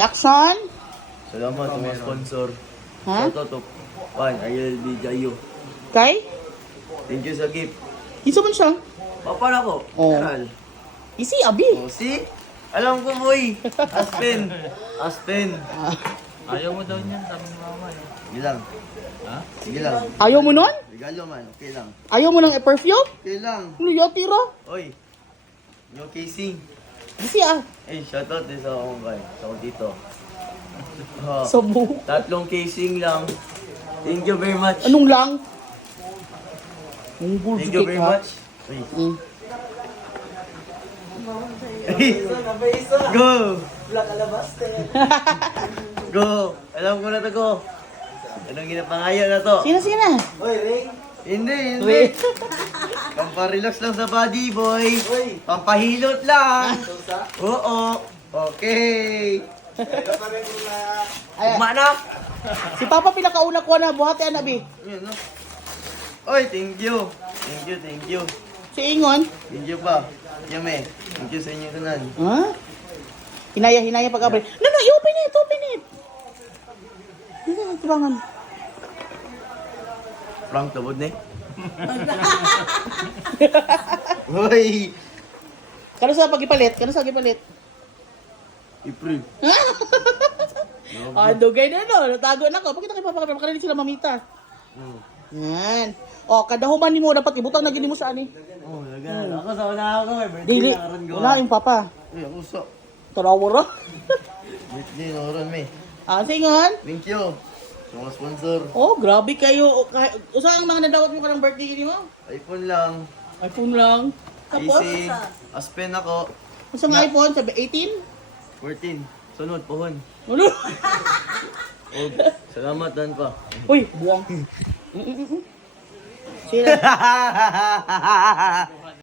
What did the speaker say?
Action? Salamat sa mga sponsor. Ha? Shoutout to Juan, ILB, Jayo. Kay? Thank you sa gift. Isa man siya. Papa na ko. Oh. General. Isi, abi. Oh, see? Alam ko, boy. Aspen. Aspen. Ayaw mo daw niyan, sabi ni mama eh. Sige lang. Ha? Sige lang. Ayaw mo nun? Regalo man. Okay lang. Ayaw mo ng perfume? Okay lang. Ano yung tiro? Oy. Yo casing. Isi ah. Eh, shoutout din sa akong kay. Sa akong dito. Oh, Sabu. 3 casing lang. Thank you very much. Anong lang? Thank you very much. Uy. Mm. Go! Go! Alam ko na to, go. Anong ginapangaya na to? Sige na. Hindi. Pamparelax lang sa body, boy. Pampahilot lang. Oo. Okay. Ay, Mana? si Papa pinakauna ko na buhati anabi. Yan, no? Oy, thank you. Thank you. Si Ingon. Thank you pa. Yame. Thank you sa inyo kanan. Ha? Hinaya pag-abre. No, open it. Hindi na, tulangan. Frank, tabod na eh. Hoy! Kano sa pagipalit? April. Ah, dugay na no. Natago na ko. Pakita kay Papa kaya makarinig sila mamita. Yan. O, kada human ni mo dapat ibutang na gini mo sa ani. Oh, lagan. Ako sa una ako. May birthday Dili. na karon ko. Wala yung Papa. Uy, ako sa. Tarawa ra. Birthday na karon me. Ah, singon. Thank you. Sa mga sponsor. Oh, grabe kayo. Usa ang mga nadawat mo karang birthday ni mo? iPhone lang. iPhone lang. Tapos, Easy. Aspen ako. isang iPhone, sabi 18? 14. Sunod, pohon. Ano? Oh, salamat dan pa. Uy, buwang. Sila.